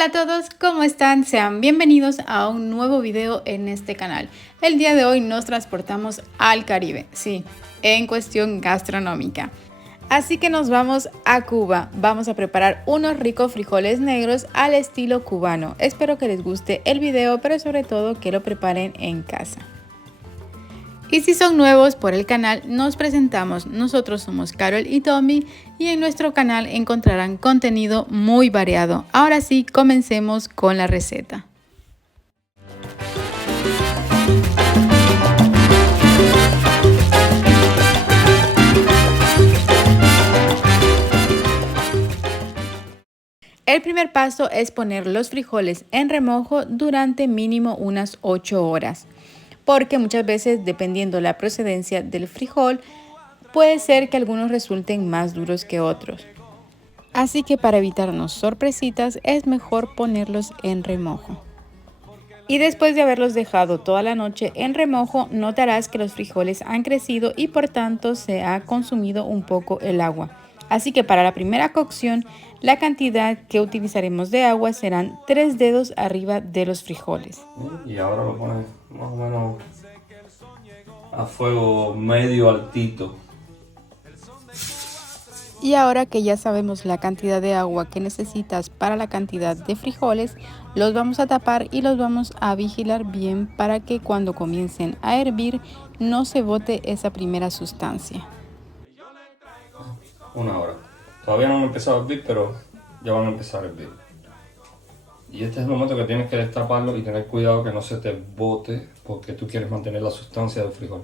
Hola a todos, ¿cómo están? Sean bienvenidos a un nuevo video en este canal. El día de hoy nos transportamos al Caribe, sí, en cuestión gastronómica. Así que nos vamos a Cuba. Vamos a preparar unos ricos frijoles negros al estilo cubano. Espero que les guste el video, pero sobre todo que lo preparen en casa. Y si son nuevos por el canal, nos presentamos. Nosotros somos Carol y Tommy y en nuestro canal encontrarán contenido muy variado. Ahora sí, comencemos con la receta. El primer paso es poner los frijoles en remojo durante mínimo unas 8 horas. Porque muchas veces, dependiendo la procedencia del frijol, puede ser que algunos resulten más duros que otros. Así que para evitarnos sorpresitas es mejor ponerlos en remojo. Y después de haberlos dejado toda la noche en remojo, notarás que los frijoles han crecido y por tanto se ha consumido un poco el agua. Así que para la primera cocción, la cantidad que utilizaremos de agua serán 3 dedos arriba de los frijoles. Y ahora lo pones más o menos a fuego medio altito. Y ahora que ya sabemos la cantidad de agua que necesitas para la cantidad de frijoles, los vamos a tapar y los vamos a vigilar bien para que cuando comiencen a hervir no se bote esa primera sustancia. Una hora. Todavía no han empezado a hervir, pero ya van a empezar a hervir. Y este es el momento que tienes que destaparlo y tener cuidado que no se te bote porque tú quieres mantener la sustancia del frijol.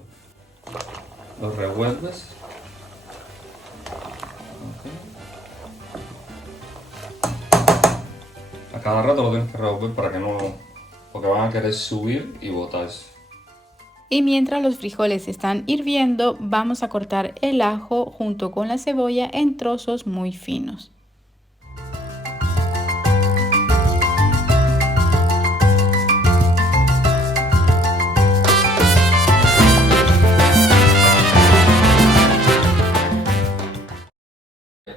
Lo revuelves. A cada rato lo tienes que revolver para que no, porque van a querer subir y botarse. Y mientras los frijoles están hirviendo, vamos a cortar el ajo junto con la cebolla en trozos muy finos.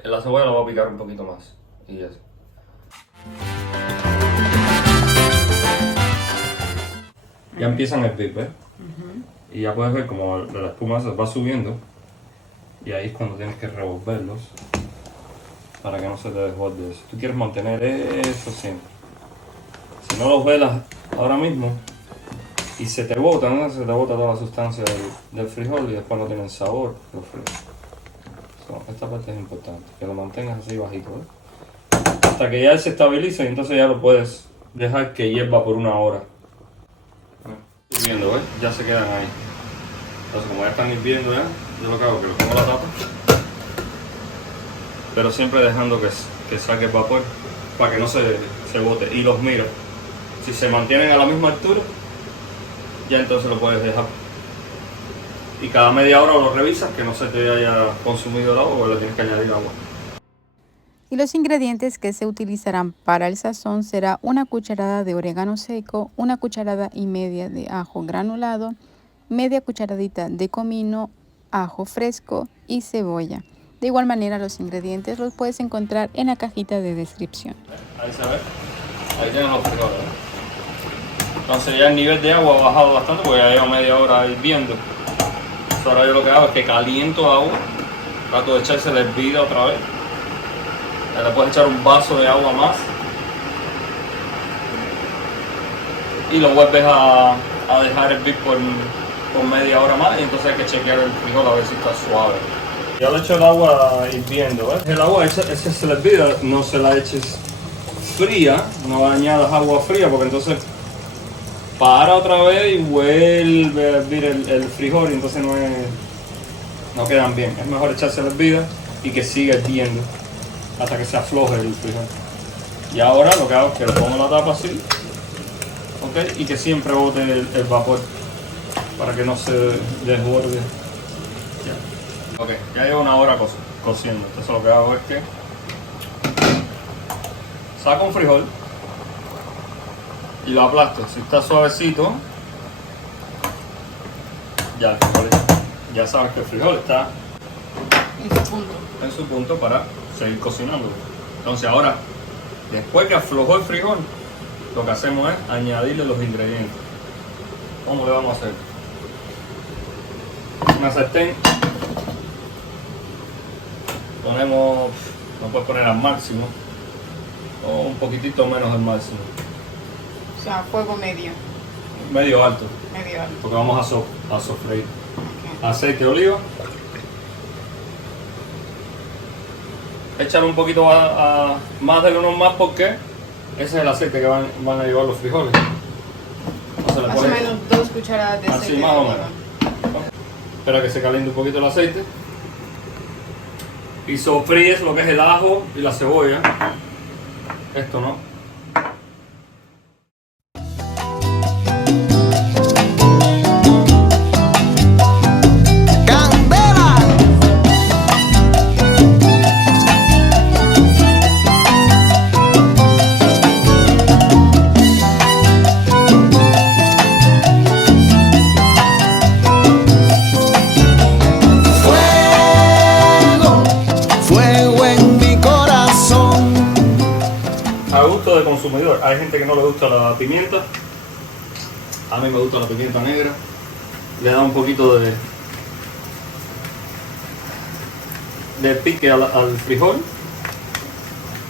La cebolla la voy a picar un poquito más y eso. Ya empiezan a hervir, ¿ves? Y ya puedes ver como la espuma se va subiendo y ahí es cuando tienes que revolverlos para que no se te desborde eso. Tú quieres mantener eso siempre. Si no los velas ahora mismo y se te bota, ¿no? Se te bota toda la sustancia del frijol y después no tienen sabor los frijoles. Esta parte es importante, que lo mantengas así bajito, ¿ves? Hasta que ya se estabilice y entonces ya lo puedes dejar que hierva por una hora. Hirviendo, ¿ves? Ya se quedan ahí. Entonces como ya están hirviendo ya, yo lo que hago es que le pongo la tapa, pero siempre dejando que saque el vapor para que no se bote, y los miro. Si se mantienen a la misma altura, ya entonces lo puedes dejar. Y cada media hora lo revisas que no se te haya consumido el agua o le tienes que añadir agua. Y los ingredientes que se utilizarán para el sazón será una cucharada de orégano seco, una cucharada y media de ajo granulado, media cucharadita de comino, ajo fresco y cebolla. De igual manera los ingredientes los puedes encontrar en la cajita de descripción. Ahí se ve, ahí tienen los frijoles. Entonces ya el nivel de agua ha bajado bastante porque ya llevo media hora hirviendo. Ahora yo lo que hago es que caliento agua, trato de echarse la hervida otra vez. Ya le puedes echar un vaso de agua más y lo vuelves a dejar hervir por media hora más y entonces hay que chequear el frijol a ver si está suave. Ya le echo el agua hirviendo, ¿ves? El agua esa se la hervida, no se la eches fría, no añadas agua fría porque entonces para otra vez y vuelve a hervir el frijol y entonces no quedan bien. Es mejor echarse la hervida y que siga hirviendo hasta que se afloje el frijol. Y ahora lo que hago es que le pongo la tapa así, ¿ok? Y que siempre bote el vapor para que no se desborde. Ya. Ok, ya llevo una hora cociendo. Entonces lo que hago es que saco un frijol y lo aplasto. Si está suavecito, ya sabes que el frijol está en su punto para seguir cocinando. Entonces ahora Después que aflojó el frijol, lo que hacemos es añadirle los ingredientes. ¿Cómo le vamos a hacer? Una sartén. Ponemos, no puedes poner al máximo, o un poquitito menos del máximo. O sea, fuego medio. Medio alto, Medio alto. porque vamos a sofreír. Okay. Aceite de oliva. Échale un poquito más de uno más porque ese es el aceite que van a llevar los frijoles. Entonces le Más o pones menos 2 cucharadas de así, aceite más de o oliva. menos. Espera que se caliente un poquito el aceite. Y sofríes lo que es el ajo y la cebolla. Esto no. A gusto del consumidor. Hay gente que no le gusta la pimienta. A mí me gusta la pimienta negra. Le da un poquito de pique al frijol.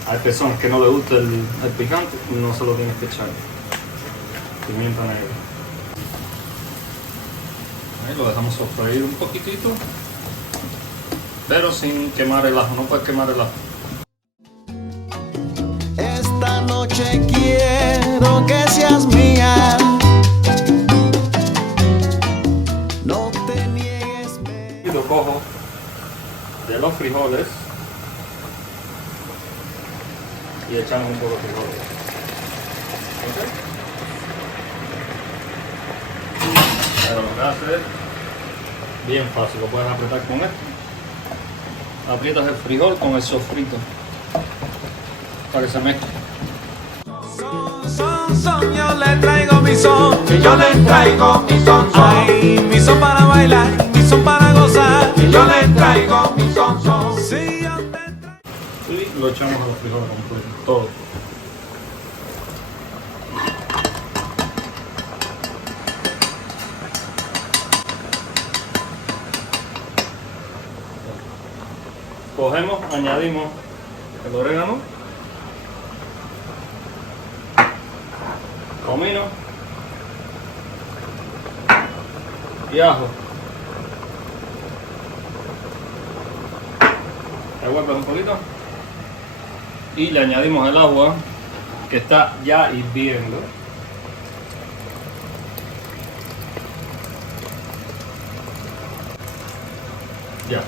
Hay personas que no le gusta el picante, no se lo tienes que echar. Pimienta negra. Ahí lo dejamos sofreír un poquitito, pero sin quemar el ajo. No puedes quemar el ajo. Esta noche quiero que seas mía. No te niegues. Y lo cojo de los frijoles y echamos un poco de frijoles. ¿Ok? Pero lo que hace es bien fácil, lo puedes apretar con esto. Aprietas el frijol con el sofrito para que se mezcle. Son, yo le traigo mi son, que yo le traigo mi son. Ay, mi son para bailar, mi son para gozar, que yo le traigo mi son. Sí, yo te traigo. Y lo echamos a los frijoles completo, todo. Cogemos, añadimos el orégano, comino y ajo. Revuelves un poquito y le añadimos el agua que está ya hirviendo. Ya.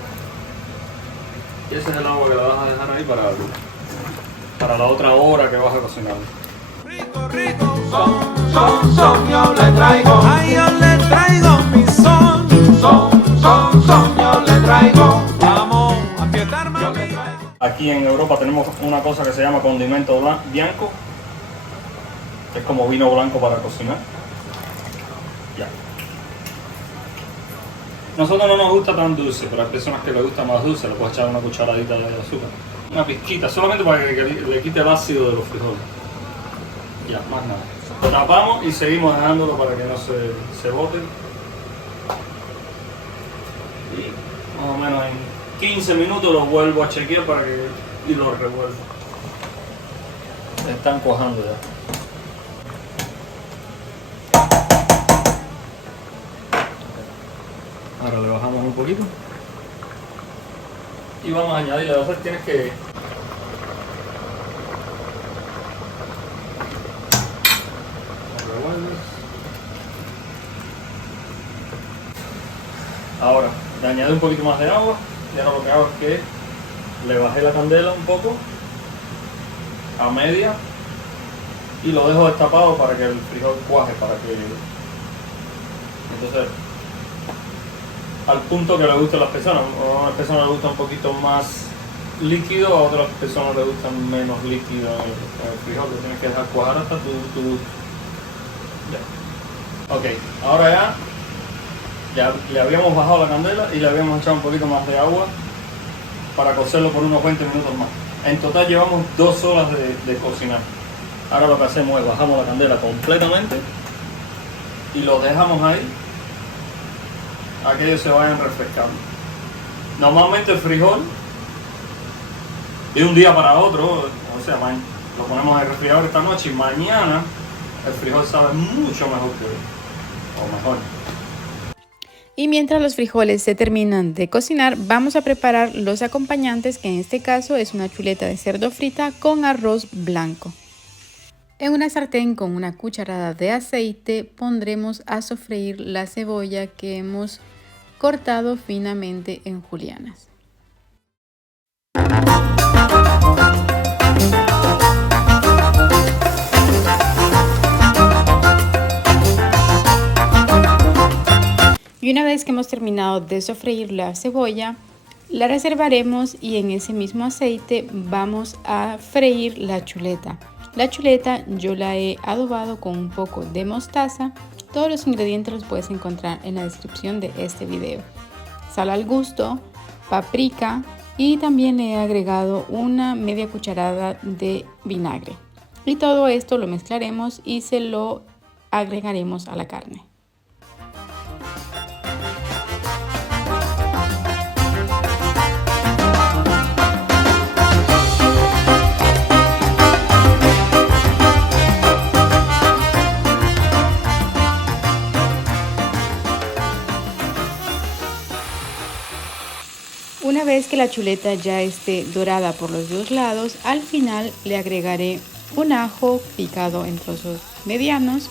Y ese es el agua que la vas a dejar ahí para la otra hora que vas a cocinar. Rico, rico, son, yo le traigo. Ay, yo le traigo mi son, yo le traigo. Vamos a fiestar, mami. Aquí en Europa tenemos una cosa que se llama condimento bianco. Es como vino blanco para cocinar. Ya. Nosotros no nos gusta tan dulce, pero hay personas que les gusta más dulce. Le puedes echar una cucharadita de azúcar. Una pizquita, solamente para que le quite el ácido de los frijoles. Ya, más nada. Lo tapamos y seguimos dejándolo para que no se bote. Y más o menos en 15 minutos lo vuelvo a chequear y lo revuelvo. Están cuajando ya. Ahora le bajamos un poquito. Y vamos a añadirle, a veces tienes que revuelves. Ahora le añado un poquito más de agua y ahora lo que hago es que le bajé la candela un poco a media y lo dejo destapado para que el frijol cuaje, para que entonces al punto que le guste a las personas. A unas personas les gusta un poquito más líquido, a otras personas les gusta menos líquido el frijol. Lo tienes que dejar cuajar hasta tu gusto. Ya. Ok, ahora ya le habíamos bajado la candela y le habíamos echado un poquito más de agua para cocerlo por unos 20 minutos más. En total llevamos 2 horas de cocinar. Ahora lo que hacemos es bajamos la candela completamente y lo dejamos ahí a que ellos se vayan refrescando. Normalmente el frijol de un día para otro, o sea, lo ponemos en el refrigerador esta noche y mañana el frijol sabe mucho mejor que hoy, o mejor. Y mientras los frijoles se terminan de cocinar, vamos a preparar los acompañantes, que en este caso es una chuleta de cerdo frita con arroz blanco. En una sartén con una cucharada de aceite pondremos a sofreír la cebolla que hemos cortado finamente en julianas. Y una vez que hemos terminado de sofreír la cebolla, la reservaremos y en ese mismo aceite vamos a freír la chuleta. La chuleta yo la he adobado con un poco de mostaza. Todos los ingredientes los puedes encontrar en la descripción de este video. Sal al gusto, paprika y también le he agregado una media cucharada de vinagre. Y todo esto lo mezclaremos y se lo agregaremos a la carne. Una vez que la chuleta ya esté dorada por los dos lados, al final le agregaré un ajo picado en trozos medianos.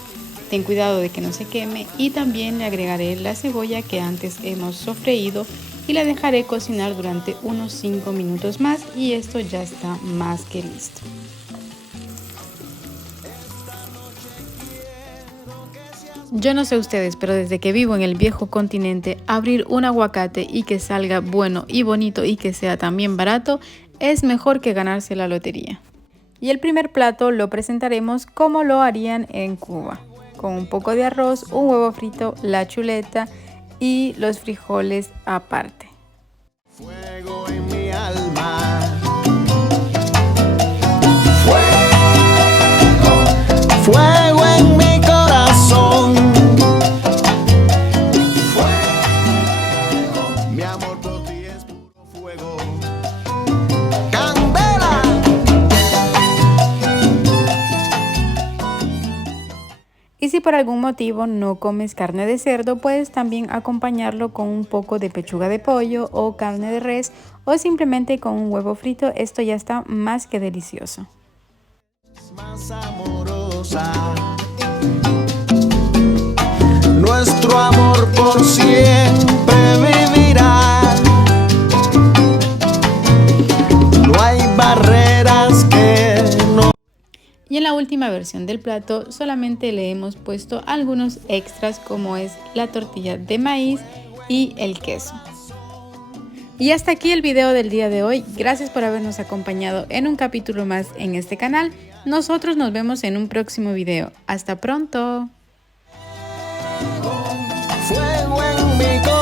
Ten cuidado de que no se queme, y también le agregaré la cebolla que antes hemos sofreído y la dejaré cocinar durante unos 5 minutos más y esto ya está más que listo. Yo no sé ustedes, pero desde que vivo en el viejo continente, abrir un aguacate y que salga bueno y bonito y que sea también barato es mejor que ganarse la lotería. Y el primer plato lo presentaremos como lo harían en Cuba, con un poco de arroz, un huevo frito, la chuleta y los frijoles aparte. Fuego en mi alma. Fuego en mi corazón. Fuego. Mi amor por ti es puro fuego. Candela. Y si por algún motivo no comes carne de cerdo, puedes también acompañarlo con un poco de pechuga de pollo o carne de res o simplemente con un huevo frito. Esto ya está más que delicioso. Más amorosa. Nuestro amor por siempre vivirá. No hay barreras que no. Y en la última versión del plato solamente le hemos puesto algunos extras, como es la tortilla de maíz y el queso. Y hasta aquí el video del día de hoy. Gracias por habernos acompañado en un capítulo más en este canal. Nosotros nos vemos en un próximo video. ¡Hasta pronto! Fuego en mi corazón.